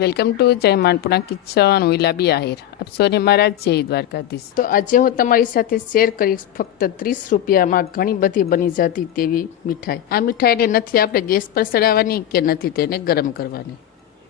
Welcome to Jai Manpura kitchen વિલાબી Ahir. આપ સૌને મારા જય દ્વારકાધીશ. તો આજે હું તમારી સાથે શેર કરીશ ફક્ત ત્રીસ રૂપિયામાં ઘણી બધી બની જતી તેવી મીઠાઈ. આ મીઠાઈને નથી આપણે ગેસ પર ચડાવવાની કે નથી તેને ગરમ કરવાની.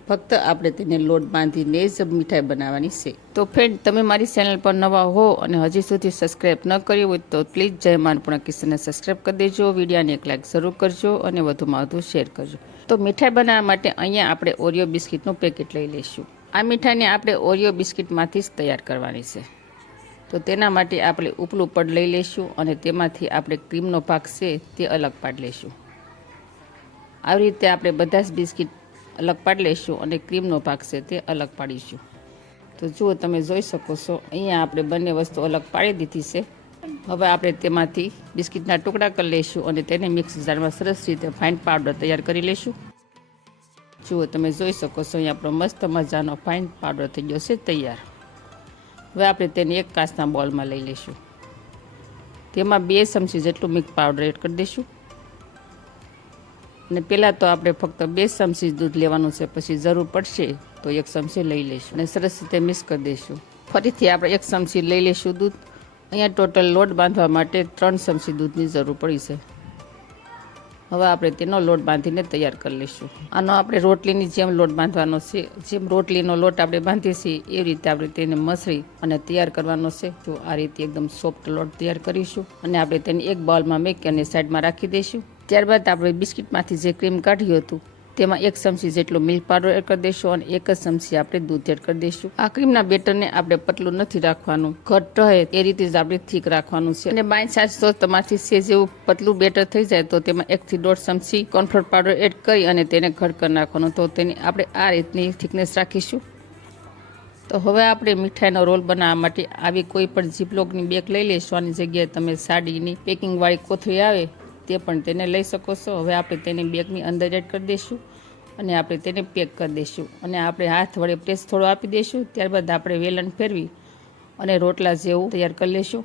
ફક્ત આપણે તેને લોટ બાંધીને જ મીઠાઈ બનાવવાની છે. તો ફ્રેન્ડ તમે મારી ચેનલ પર નવા હો અને હજી સુધી સબસ્ક્રાઇબ ન કર્યું હોય તો પ્લીઝ જય માનપુરા કિચનને સબસ્ક્રાઇબ કરી દેજો, વિડીયાને એક લાઇક જરૂર કરજો અને વધુમાં વધુ શેર કરજો. તો મીઠાઈ બનાવવા માટે અહીંયા આપણે ઓરિયો બિસ્કિટનું પેકેટ લઈ લઈશું. આ મીઠાઈને આપણે ઓરિયો બિસ્કિટમાંથી જ તૈયાર કરવાની છે. તો તેના માટે આપણે ઉપલું પડ લઈ લઈશું અને તેમાંથી આપણે ક્રીમનો ભાગ છે તે અલગ પાડી લઈશું. આવી રીતે આપણે બધા જ બિસ્કિટ અલગ પાડી લઈશું અને ક્રીમનો ભાગ છે તે અલગ પાડીશું. તો જુઓ તમે જોઈ શકો છો, અહીંયા આપણે બંને વસ્તુ અલગ પાડી દીધી છે. હવે આપણે તેમાંથી બિસ્કિટના ટુકડા કરી લઈશું અને તેને મિક્સ જારમાં સરસ રીતે ફાઇન પાવડર તૈયાર કરી લઈશું. જુઓ, તમે જોઈ શકો છો, અહીં આપણો મસ્ત મજાનો ફાઇન પાવડર થઈ ગયો છે, તૈયાર. હવે આપણે તેને એક કાચના બોલમાં લઈ લઈશું. તેમાં બે ચમચી જેટલું મિક્સ પાવડર એડ કરી દઈશું. અને પહેલાં તો આપણે ફક્ત બે ચમચી દૂધ લેવાનું છે, પછી જરૂર પડશે તો એક ચમચી લઈ લઈશું અને સરસ રીતે મિક્સ કરી દઈશું. ફરીથી આપણે એક ચમચી લઈ લઈશું દૂધ. અહીંયા ટોટલ લોટ બાંધવા માટે ત્રણ ચમચી દૂધની જરૂર પડી છે. હવે આપણે તેનો લોટ બાંધીને તૈયાર કરી લઈશું. આનો આપણે રોટલીની જેમ લોટ બાંધવાનો છે. જેમ રોટલીનો લોટ આપણે બાંધીએ છીએ, એ રીતે આપણે તેને મસળી અને તૈયાર કરવાનો છે. તો આ રીતે એકદમ સોફ્ટ લોટ તૈયાર કરીશું અને આપણે તેને એક બાઉલમાં મેકી અને સાઈડમાં રાખી દઈશું. ત્યારબાદ આપણે બિસ્કિટમાંથી જે ક્રીમ કાઢ્યું હતું તેમાં એક ચમચી જેટલો મિલ્ક પાવડર એડ કરી દઈશું અને એક જ ચમચી આપણે દૂધ એડ કરી દઈશું. આ ક્રીમના બેટરને આપણે પતલું નથી રાખવાનું. ઘટ રહે એ રીતે જ આપણે થીક રાખવાનું છે. અને બાય ચાન્સ તો તમારથી સે જેવું પતલું બેટર થઈ જાય તો તેમાં એકથી દોઢ ચમચી કોર્નફ્લોર પાવડર એડ કરી અને તેને ઘટ કરી નાખવાનું. તો તેની આપણે આ રીતની થિકનેસ રાખીશું. તો હવે આપણે મીઠાઈનો રોલ બનાવવા માટે આવી કોઈ પણ જીપલોકની બેગ લઈ લઈશું. આની જગ્યાએ તમે સાડીની પેકિંગવાળી કોથળી આવે તે પણ તેને લઈ શકો છો. હવે આપણે તેને બેગની અંદર એડ કરી દઈશું અને આપણે તેને પેક કરી દઈશું અને આપણે હાથ વડે પ્રેસ થોડો આપી દઈશું. ત્યારબાદ આપણે વેલણ ફેરવી અને રોટલા જેવું તૈયાર કરી લઈશું.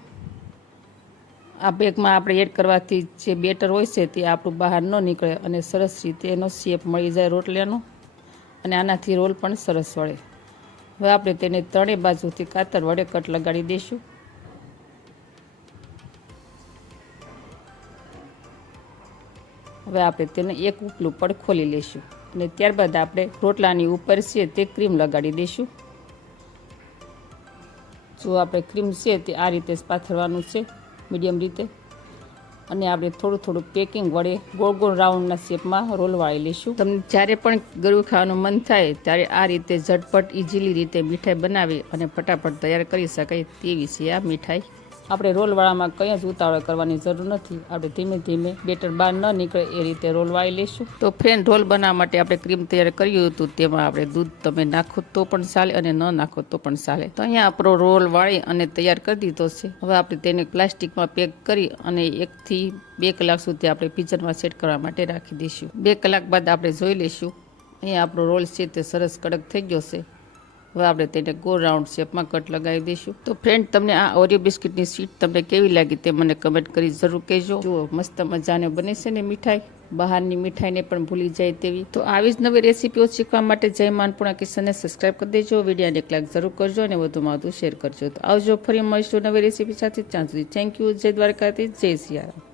આ બેગમાં આપણે એડ કરવાથી જે બેટર હોય છે તે આપણું બહાર ન નીકળે અને સરસ રીતે એનો શેપ મળી જાય રોટલાનો અને આનાથી રોલ પણ સરસ વળે. હવે આપણે તેને ત્રણેય બાજુથી કાતર વડે કટ લગાડી દઈશું. હવે આપણે તેને એક ઉપલું પણ ખોલી લઈશું અને ત્યારબાદ આપણે રોટલાની ઉપર છે તે ક્રીમ લગાડી દઈશું જો આપણે ક્રીમ છે તે આ રીતે પાથરવાનું છે, મીડિયમ રીતે. અને આપણે થોડું થોડું પેકિંગ વડે ગોળ ગોળ રાઉન્ડના શેપમાં રોલ વાળી લઈશું તમને જ્યારે પણ ગળું ખાવાનું મન થાય, ત્યારે આ રીતે ઝટપટ ઇઝીલી રીતે મીઠાઈ બનાવી અને ફટાફટ તૈયાર કરી શકાય તેવી છે આ મીઠાઈ. આપણે રોલવાળામાં કંઈ જ ઉતાવળ કરવાની જરૂર નથી. આપણે ધીમે ધીમે બેટર બહાર ન નીકળે એ રીતે રોલ વાળી લઈશું. તો ફ્રેન્ડ રોલ બનાવવા માટે આપણે ક્રીમ તૈયાર કર્યું હતું, તેમાં આપણે દૂધ તમે નાખો તો પણ ચાલે અને ન નાખો તો પણ ચાલે. તો અહીંયા આપણો રોલ વાળી અને તૈયાર કરી દીધો છે. હવે આપણે તેને પ્લાસ્ટિકમાં પેક કરી અને એકથી બે કલાક સુધી આપણે ફ્રીઝરમાં સેટ કરવા માટે રાખી દઈશું. બે કલાક બાદ આપણે જોઈ લઈશું. અહીંયા આપણો રોલ છે તે સરસ કડક થઈ ગયો છે. હવે આપણે તેને ગોળ રાઉન્ડ શેપમાં કટ લગાવી દઈશું. તો ફ્રેન્ડ તમને આ ઓરિયો બિસ્કિટની સીટ તમને કેવી લાગી તે મને કમેન્ટ કરી જરૂર કહેજો. જુઓ, મસ્ત મજાને બને છે ને મીઠાઈ. બહારની મીઠાઈને પણ ભૂલી જાય તેવી. તો આવી જ નવી રેસીપીઓ શીખવા માટે જય માનપુણા કિશનને સબસ્ક્રાઇબ કરી દેજો. વિડીયોને એક લાઈક જરૂર કરજો અને વધુમાં વધુ શેર કરજો. તો આવજો ફરી મળીશું નવી રેસીપી સાથે. ત્યાં સુધી થેન્ક યુ જય દ્વારકાથી જય સિયારામ.